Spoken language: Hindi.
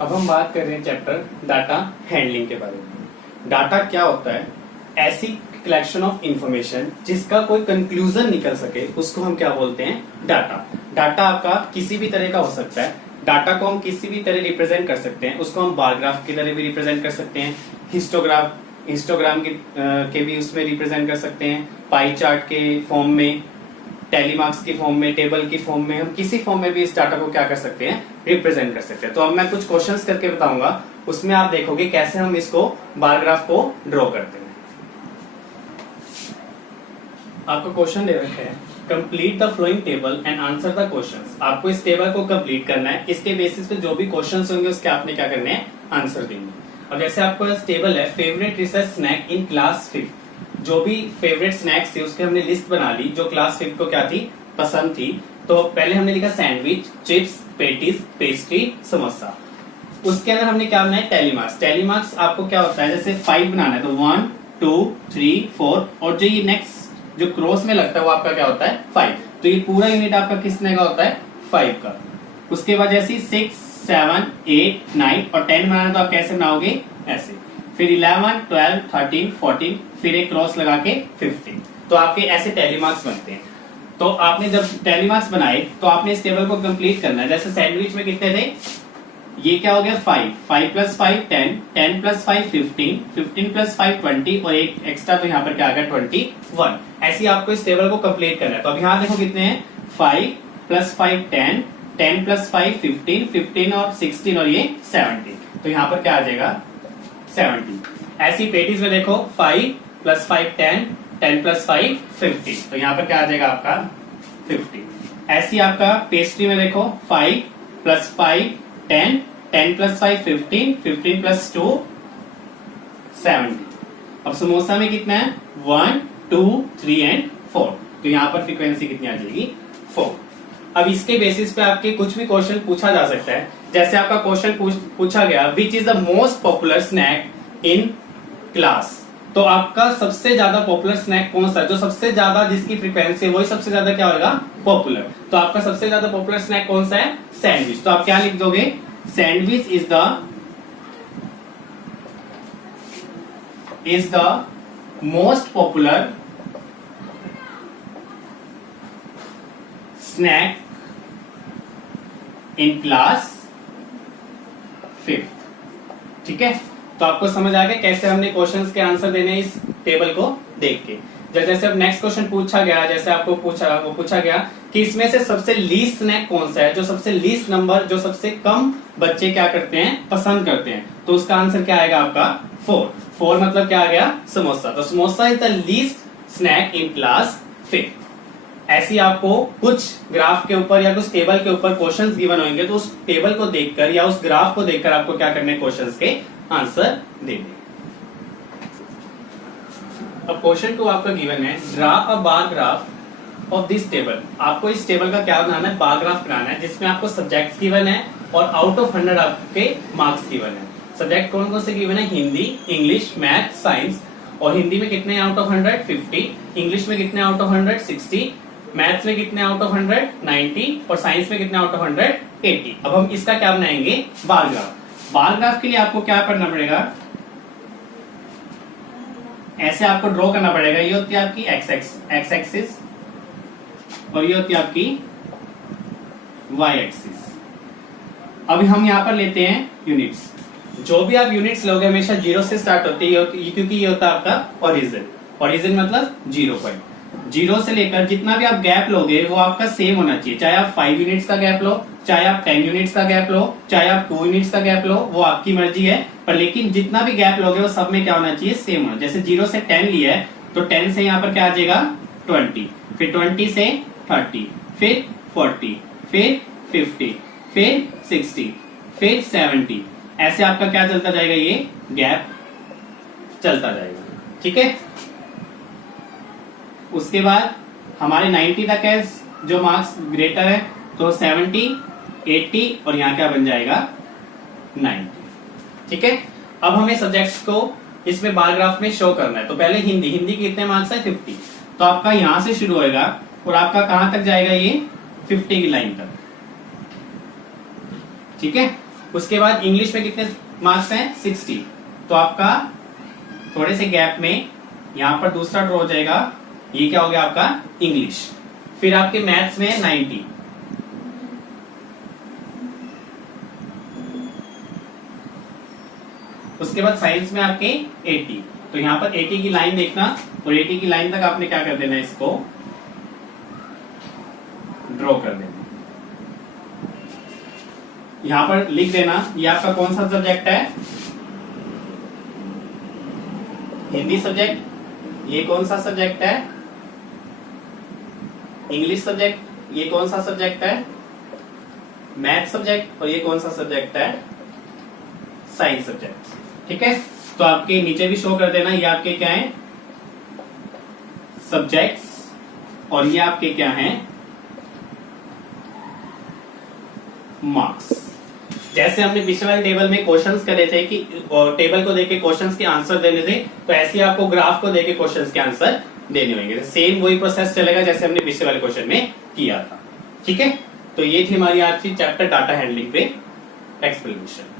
अब हम बात कर रहे हैं चैप्टर डाटा हैंडलिंग के बारे में। डाटा क्या होता है? ऐसी कलेक्शन ऑफ इंफॉर्मेशन जिसका कोई कंक्लूजन निकल सके, उसको हम क्या बोलते हैं? डाटा। डाटा आपका किसी भी तरह का हो सकता है। डाटा को हम किसी भी तरह रिप्रेजेंट कर सकते हैं। उसको हम बार ग्राफ की तरह भी रिप्रेजेंट कर सकते हैं, हिस्टोग्राम के भी उसमें रिप्रेजेंट कर सकते हैं, पाई चार्ट के फॉर्म में, टेलीमार्क्स की फॉर्म में, टेबल की फॉर्म में, हम किसी फॉर्म में भी इस डाटा को क्या कर सकते हैं? रिप्रेजेंट कर सकते हैं। तो अब मैं कुछ क्वेश्चंस करके बताऊंगा, उसमें आप देखोगे कैसे हम इसको बार ग्राफ को ड्रॉ करते हैं। आपको क्वेश्चन दे रखे हैं, complete the flowing table and answer the questions. आपको इस टेबल को कंप्लीट करना है। इसके बेसिस पे जो भी क्वेश्चंस होंगे उसके आपने क्या करने हैं? आंसर देंगे। अब जैसे आपको इस टेबल है, favourite research snack in class 5, जो भी फेवरेट स्नैक्स थे उसकी हमने लिस्ट बना ली, जो क्लास 5 को क्या थी? पसंद थी। तो पहले हमने लिखा sandwich, chips, patties, pastry, samosa. उसके अंदर हमने क्या बनाया? टेलीमार्क्स। टेलीमार्क्स आपको क्या होता है? जैसे 5 बनाना है तो 1 2 3 4 और जो ये नेक्स्ट जो क्रॉस में लगता है वो आपका क्या होता है? 5। तो ये पूरा यूनिट आपका किसने का होता है? 5 का। उसके बाद जैसे 6 7 8 9 और 10 बनाना तो आप कैसे बनाओगे? ऐसे। फिर 11 12 13 14 फिर एक क्रॉस लगा के 15। तो आपके ऐसे टेलीमार्क्स बनते हैं। तो आपने जब टेलीमार्क्स बनाए तो आपने इस टेबल को कंप्लीट करना है। जैसे सैंडविच में कितने थे? ये क्या हो गया? 5 5 प्लस 5 10 10 प्लस 5 15 15 प्लस 5 20 और एक एक्स्ट्रा तो यहाँ पर क्या आ गया? 21। ऐसे आपको इस टेबल को कंप्लीट करना है। तो अब यहाँ देखो कितने हैं? 5 प्लस 5 10 10 प्लस 5 15 15 और 16 और ये 17। तो यहाँ पर क्या आ जाएगा? 70। ऐसी पेटीज में देखो 5 प्लस 5 10 10 प्लस 5 50। तो यहाँ पर क्या आ जाएगा आपका? 50। ऐसी आपका पेस्ट्री में देखो 5 प्लस 5 10 10 प्लस 5 15 15 प्लस 2 70। अब समोसा में कितना है? 1 2 3 एंड 4। तो यहाँ पर फ्रीक्वेंसी कितनी आ जाएगी? 4। अब इसके बेसिस पे आपके कुछ भी क्वेश्चन पूछा जा सकता है। जैसे आपका क्वेश्चन पूछा गया, which is the most popular snack in class. तो आपका सबसे ज्यादा पॉपुलर स्नैक कौन सा? जो सबसे ज्यादा जिसकी फ्रीक्वेंसी है वही सबसे ज्यादा क्या होगा? पॉपुलर। तो आपका सबसे ज्यादा पॉपुलर स्नैक कौन सा है? सैंडविच। तो आप क्या लिख दोगे? Sandwich is the most popular snack in class 5। ठीक है, तो आपको समझ आ गया कैसे हमने क्वेश्चंस के आंसर देने इस टेबल को देख के। जैसे अब नेक्स्ट क्वेश्चन पूछा गया, जैसे आपको पूछा गया कि इसमें से सबसे लीस्ट स्नैक कौन सा है, जो सबसे लीस्ट नंबर, जो सबसे कम बच्चे क्या करते हैं? पसंद करते हैं। तो उसका आंसर क्या आएगा आपका? 4। 4 मतलब क्या आ गया? समोसा। तो samosa is the least snack in class 5। ऐसी आपको कुछ ग्राफ के ऊपर या कुछ टेबल के ऊपर क्वेश्चंस गिवन होंगे, तो उस टेबल को देखकर या उस ग्राफ को देखकर आपको क्या करने? क्वेश्चंस के आंसर देने। अब क्वेश्चन 2 आपका गिवन है, draw a bar graph of this table. आपको इस टेबल का क्या बनाना है? बार ग्राफ बनाना है, जिसमें आपको सब्जेक्ट्स गिवन है और आउट ऑफ 100 आपके मार्क्स गिवन है। सब्जेक्ट कौन कौन से गिवन है? Hindi, English, math, science. और हिंदी में कितने आउट ऑफ 100? 50। इंग्लिश में कितने आउट ऑफ 100? 60। मैथ्स में कितने आउट ऑफ 100? 90। और साइंस में कितने आउट ऑफ 100? 80। अब हम इसका क्या बनाएंगे? Bar graph. बार ग्राफ के लिए आपको क्या करना पड़ेगा? ऐसे आपको ड्रॉ करना पड़ेगा। ये होती है आपकी एक्स एक्सिस और ये होती है आपकी वाई एक्सिस। अभी हम यहां पर लेते हैं यूनिट्स। जो भी आप यूनिट्स लोगे हमेशा 0 से स्टार्ट होती है, क्योंकि ये होता है आपका ओरिजिन। ओरिजिन मतलब 0 पॉइंट। 0 से लेकर जितना भी आप गैप लोगे वो आपका सेम होना चाहिए। चाहे आप 5 यूनिट्स का गैप लो, चाहे आप 10 यूनिट्स का गैप लो, चाहे आप 2 यूनिट्स का गैप लो, वो आपकी मर्जी है। पर लेकिन जितना भी गैप लोगे वो सब में क्या होना चाहिए? सेम होना। जैसे 0 से 10 लिया है तो 10 से यहाँ पर क्या आ जाएगा? 20। फिर 20 से 30, फिर 40, फिर 50, फिर 60, फिर 70। ऐसे आपका क्या चलता जाएगा? ये गैप चलता जाएगा। ठीक है, उसके बाद हमारे 90 तक है जो मार्क्स ग्रेटर है, तो 70 80 और यहाँ क्या बन जाएगा? 90। ठीक है, अब हमें सब्जेक्ट्स को इसमें बार ग्राफ में शो करना है। तो पहले हिंदी के कितने मार्क्स है? 50। तो आपका यहां से शुरू होएगा और आपका कहां तक जाएगा? ये 50 की लाइन तक। ठीक है, उसके बाद इंग्लिश में कितने मार्क्स हैं 60, तो आपका थोड़े से गैप में यहां पर दूसरा ड्रॉ हो जाएगा, ये क्या हो गया आपका इंग्लिश। फिर आपके मैथ्स में 90, उसके बाद साइंस में आपके 80, तो यहां पर 80 की लाइन देखना और 80 की लाइन तक आपने क्या कर देना है, इसको ड्रॉ कर देना। यहां पर लिख देना ये आपका कौन सा सब्जेक्ट है, हिंदी सब्जेक्ट। ये कौन सा सब्जेक्ट है, इंग्लिश सब्जेक्ट। ये कौन सा सब्जेक्ट है, मैथ सब्जेक्ट। और ये कौन सा सब्जेक्ट है, साइंस सब्जेक्ट। ठीक है, तो आपके नीचे भी शो कर देना ये आपके क्या है सब्जेक्ट्स, और ये आपके क्या हैं मार्क्स। जैसे हमने पिछले वाले टेबल में क्वेश्चंस करे थे कि टेबल को देके क्वेश्चंस के आंसर देने थे, तो ऐसे ही आपको ग्राफ को देके क्वेश्चंस के आंसर देने होंगे। सेम वही प्रोसेस चलेगा जैसे हमने पिछले वाले क्वेश्चन में किया था। ठीक है, तो ये थी हमारी आज की चैप्टर डाटा हैंडलिंग पे एक्सप्लेनेशन।